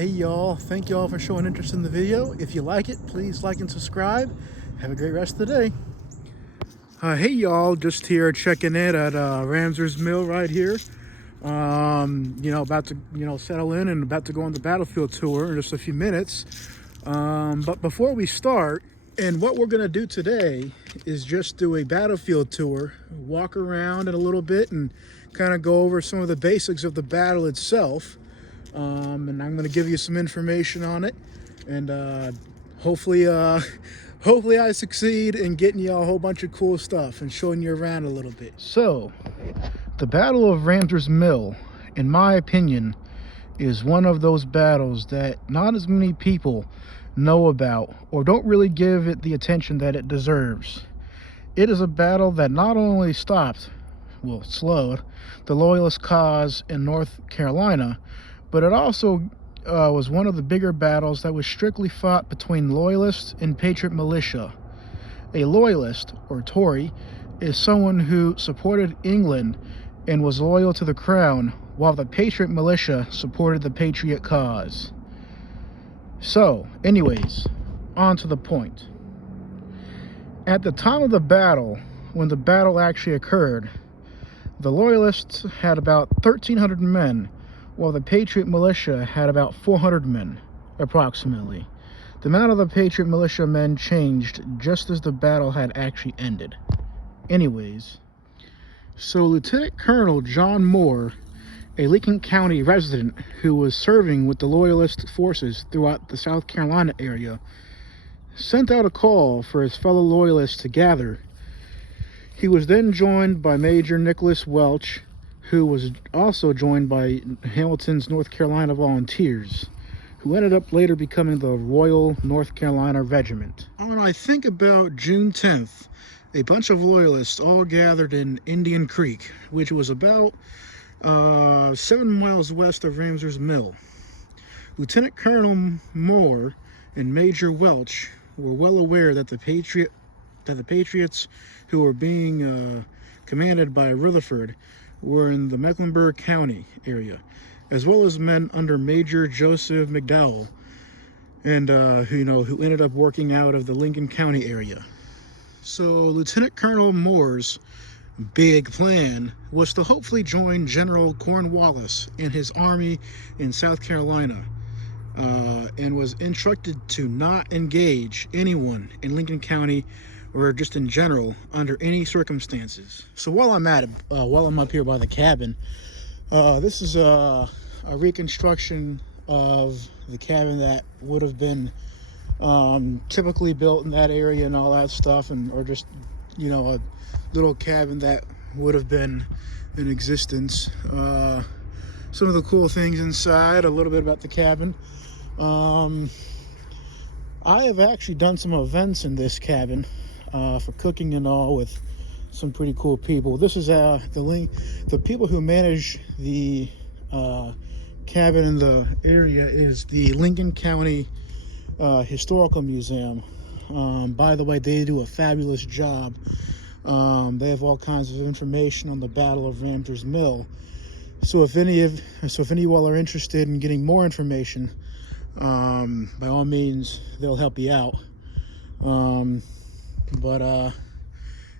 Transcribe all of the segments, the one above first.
Hey y'all, thank y'all for showing interest in the video. If you like it, please like and subscribe. Have a great rest of the day. Hey y'all, just here checking in at Ramsours Mill right here. About to settle in and about to go on the battlefield tour in just a few minutes. But before we start, and what we're gonna do today is just do a battlefield tour, walk around it a little bit and kind of go over some of the basics of the battle itself. And I'm going to give you some information on it, and hopefully I succeed in getting you a whole bunch of cool stuff and showing you around a little bit. So, the Battle of Ramsours Mill, in my opinion, is one of those battles that not as many people know about or don't really give it the attention that it deserves. It is a battle that not only slowed the Loyalist cause in North Carolina, but it also was one of the bigger battles that was strictly fought between Loyalists and Patriot militia. A Loyalist, or Tory, is someone who supported England and was loyal to the crown, while the Patriot militia supported the Patriot cause. So, anyways, on to the point. At the time of the battle, when the battle actually occurred, the Loyalists had about 1,300 men, while the Patriot militia had about 400 men, approximately. The amount of the Patriot militia men changed just as the battle had actually ended. Anyways, so Lieutenant Colonel John Moore, a Lincoln County resident who was serving with the Loyalist forces throughout the South Carolina area, sent out a call for his fellow Loyalists to gather. He was then joined by Major Nicholas Welch, who was also joined by Hamilton's North Carolina Volunteers, who ended up later becoming the Royal North Carolina Regiment. On, I think, about June 10th, a bunch of Loyalists all gathered in Indian Creek, which was about 7 miles west of Ramsours Mill. Lieutenant Colonel Moore and Major Welch were well aware that the Patriots, who were being commanded by Rutherford, were in the Mecklenburg County area, as well as men under Major Joseph McDowell, and who ended up working out of the Lincoln County area. So Lieutenant Colonel Moore's big plan was to hopefully join General Cornwallis and his army in South Carolina, and was instructed to not engage anyone in Lincoln County or just in general under any circumstances. So while I'm up here by the cabin, this is a reconstruction of the cabin that would have been typically built in that area and all that stuff, or just a little cabin that would have been in existence. Some of the cool things inside, a little bit about the cabin. I have actually done some events in this cabin for cooking and all with some pretty cool people. This is the people who manage the cabin in the area is the Lincoln County Historical Museum. By the way, they do a fabulous job. They have all kinds of information on the Battle of Ramsours Mill. So if any of you all are interested in getting more information, by all means, they'll help you out.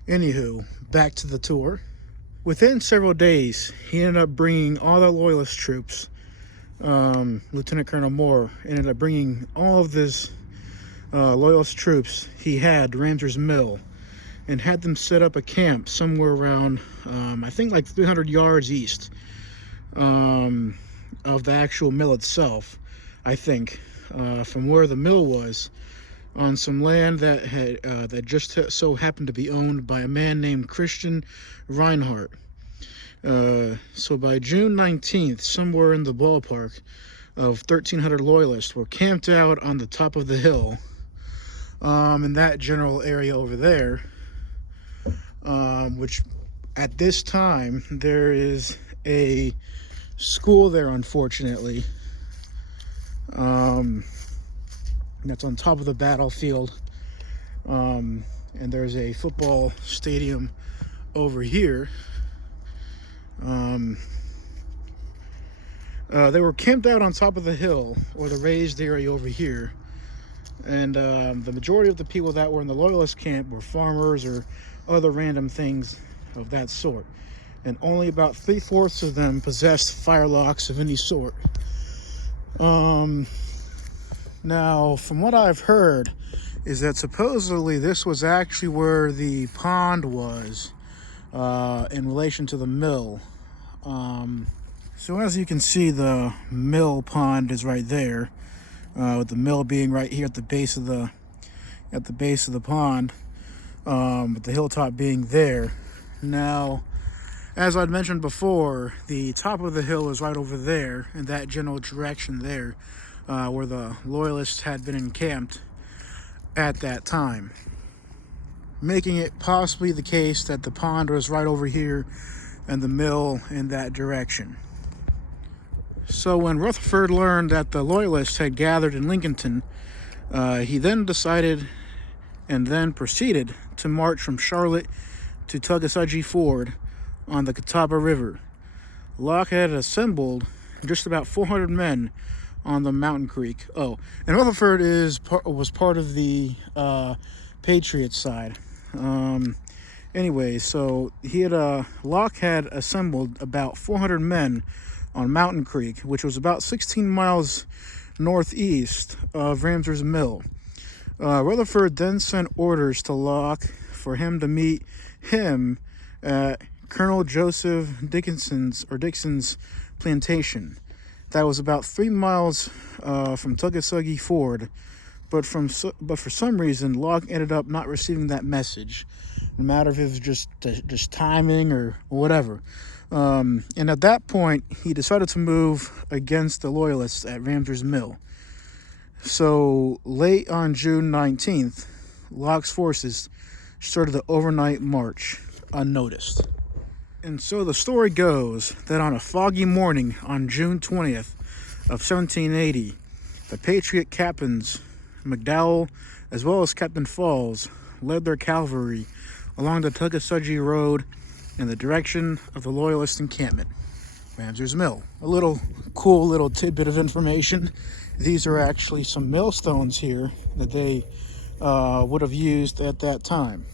Anywho, back to the tour. Within several days, he ended up bringing all the Loyalist troops. Lieutenant Colonel Moore ended up bringing all of his Loyalist troops he had to Ramsours Mill and had them set up a camp somewhere around, I think like 300 yards east of the actual mill itself, I think, from where the mill was, on some land that that just so happened to be owned by a man named Christian Reinhardt. So by June 19th, somewhere in the ballpark of 1,300 Loyalists were camped out on the top of the hill, in that general area over there, which at this time there is a school there, unfortunately. That's on top of the battlefield, and there's a football stadium over here. They were camped out on top of the hill, or the raised area over here. And the majority of the people that were in the Loyalist camp were farmers or other random things of that sort. And only about 3/4 of them possessed firelocks of any sort. Now, from what I've heard, is that supposedly this was actually where the pond was in relation to the mill. So as you can see, the mill pond is right there, with the mill being right here at the base of the pond, with the hilltop being there. Now, as I'd mentioned before, the top of the hill is right over there in that general direction there, where the Loyalists had been encamped at that time, making it possibly the case that the pond was right over here and the mill in that direction. So when Rutherford learned that the Loyalists had gathered in Lincolnton, he then decided and then proceeded to march from Charlotte to Tuckasegee Ford on the Catawba River. Locke had assembled just about 400 men on the mountain creek. Oh, and Rutherford was part of the Patriot side. Anyway, so Locke had assembled about 400 men on Mountain Creek, which was about 16 miles northeast of Ramsour's mill. Rutherford then sent orders to Locke for him to meet him at Colonel Joseph Dixon's plantation. That was about 3 miles from Tuckasegee Ford, but for some reason Locke ended up not receiving that message, no matter if it was just timing or whatever. And at that point, he decided to move against the Loyalists at Ramsour's mill. So late on June 19th, Locke's forces started the overnight march unnoticed. And so the story goes that on a foggy morning on June 20th of 1780, the Patriot captains McDowell as well as Captain Falls led their cavalry along the Tuckasegee Road in the direction of the Loyalist encampment, Ramsour's mill. A cool little tidbit of information. These are actually some millstones here that they would have used at that time.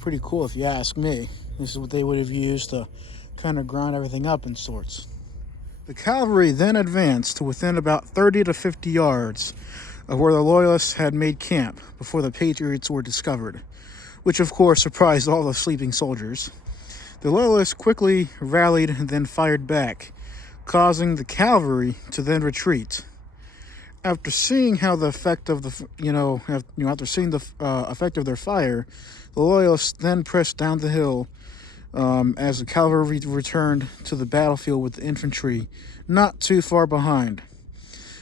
Pretty cool if you ask me. This is what they would have used to kind of grind everything up in sorts. The cavalry then advanced to within about 30 to 50 yards of where the Loyalists had made camp before the Patriots were discovered, which of course surprised all the sleeping soldiers. The Loyalists quickly rallied and then fired back, causing the cavalry to then retreat. After seeing how the effect of after seeing the effect of their fire, the Loyalists then pressed down the hill as the cavalry returned to the battlefield with the infantry not too far behind.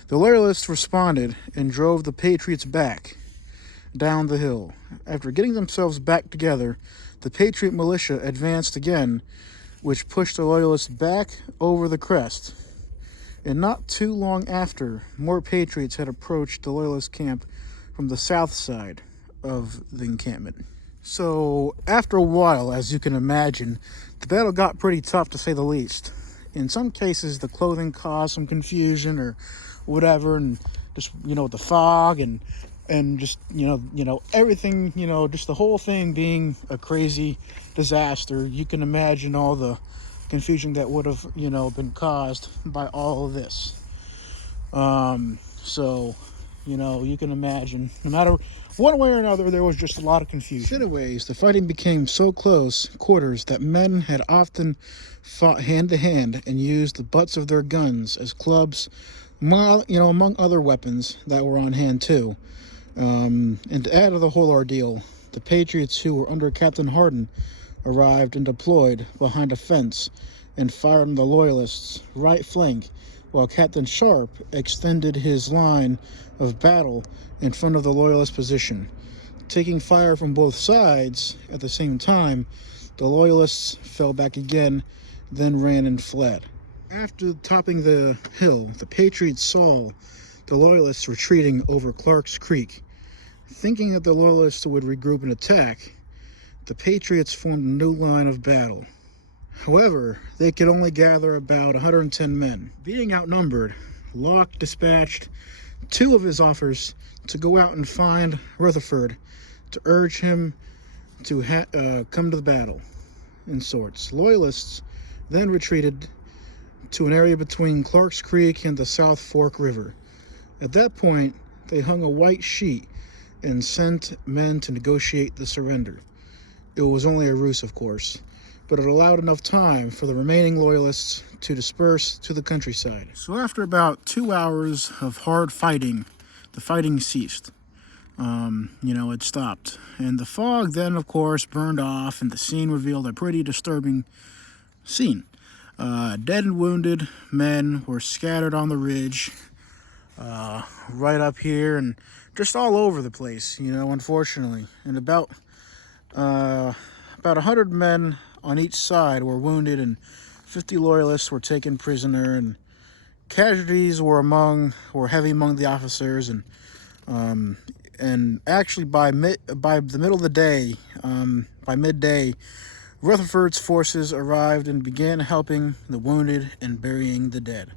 The Loyalists responded and drove the Patriots back down the hill. After getting themselves back together, the Patriot militia advanced again, which pushed the Loyalists back over the crest. And not too long after, more Patriots had approached the Loyalist camp from the south side of the encampment. So after a while, as you can imagine, the battle got pretty tough to say the least. In some cases, the clothing caused some confusion or whatever, and just, the fog and just, everything, just the whole thing being a crazy disaster. You can imagine all the confusion that would have, been caused by all of this. So, you can imagine, no matter one way or another, there was just a lot of confusion. Anyways, the fighting became so close quarters that men had often fought hand to hand and used the butts of their guns as clubs, among other weapons that were on hand too. And to add to the whole ordeal, the Patriots, who were under Captain Hardin, arrived and deployed behind a fence and fired on the Loyalists' right flank, while Captain Sharp extended his line of battle in front of the Loyalist position. Taking fire from both sides at the same time, the Loyalists fell back again, then ran and fled. After topping the hill, the Patriots saw the Loyalists retreating over Clark's Creek. Thinking that the Loyalists would regroup and attack, the Patriots formed a new line of battle. However, they could only gather about 110 men. Being outnumbered, Locke dispatched 2 of his officers to go out and find Rutherford to urge him to come to the battle, in sorts. Loyalists then retreated to an area between Clark's Creek and the South Fork River. At that point, they hung a white sheet and sent men to negotiate the surrender. It was only a ruse, of course, but it allowed enough time for the remaining Loyalists to disperse to the countryside. So after about 2 hours of hard fighting, the fighting ceased. It stopped. And the fog then, of course, burned off, and the scene revealed a pretty disturbing scene. Dead and wounded men were scattered on the ridge, right up here, and just all over the place, unfortunately. And about 100 men on each side were wounded, and 50 Loyalists were taken prisoner, and casualties were heavy among the officers, and actually by the middle of the day, by midday, Rutherford's forces arrived and began helping the wounded and burying the dead.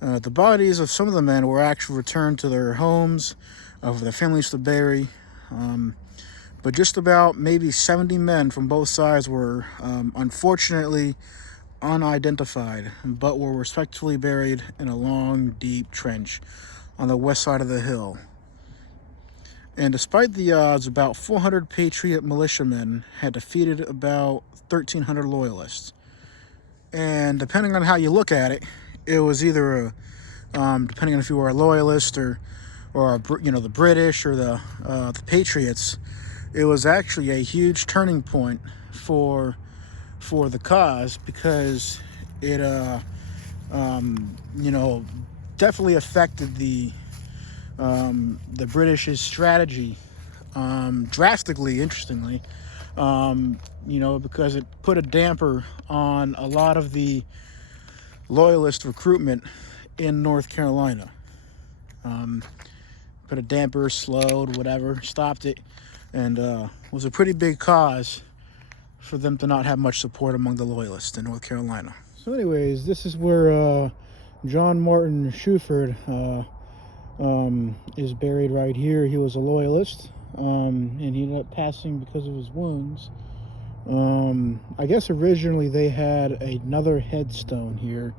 The bodies of some of the men were actually returned to their homes for their families to bury, but just about maybe 70 men from both sides were unfortunately unidentified, but were respectfully buried in a long, deep trench on the west side of the hill. And despite the odds, about 400 Patriot militiamen had defeated about 1,300 Loyalists. And depending on how you look at it, it was either depending on if you were a Loyalist or the British or the Patriots, it was actually a huge turning point for the cause, because it definitely affected the British's strategy drastically, interestingly, because it put a damper on a lot of the Loyalist recruitment in North Carolina. Put a damper, slowed, whatever, stopped it, and was a pretty big cause for them to not have much support among the Loyalists in North Carolina. So anyways, this is where John Martin Shuford is buried right here. He was a Loyalist, and he ended up passing because of his wounds. I guess originally they had another headstone here,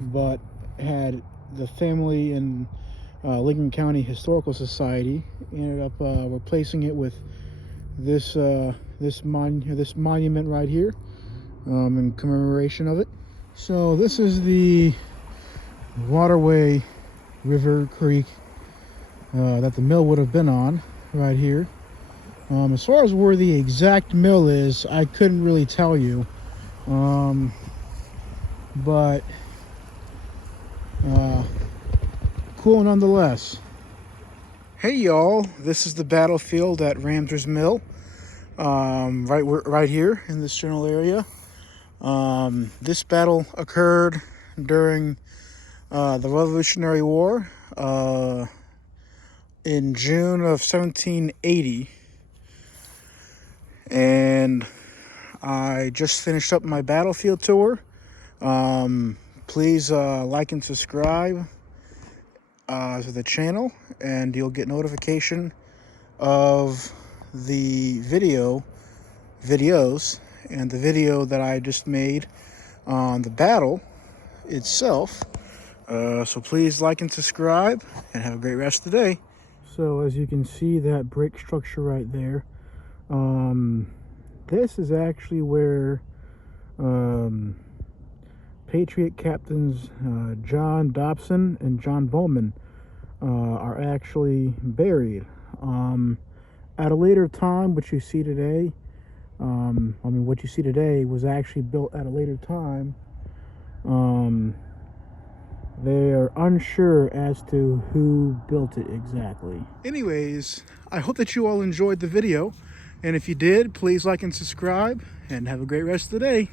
but had the family and Lincoln County Historical Society ended up replacing it with this monument right here, in commemoration of it. So this is the waterway, river, creek that the mill would have been on right here. As far as where the exact mill is, I couldn't really tell you, but cool nonetheless. Hey y'all, this is the battlefield at Ramsours Mill, right here in this general area. This battle occurred during the Revolutionary War in June of 1780, and I just finished up my battlefield tour. Please like and subscribe to the channel, and you'll get notification of the videos and the video that I just made on the battle itself. So please like and subscribe, and have a great rest of the day. So as you can see, that brick structure right there, this is actually where Patriot captains John Dobson and John Bowman are actually buried. At a later time, what you see today, what you see today was actually built at a later time. They are unsure as to who built it exactly. Anyways, I hope that you all enjoyed the video, and if you did, please like and subscribe, and have a great rest of the day.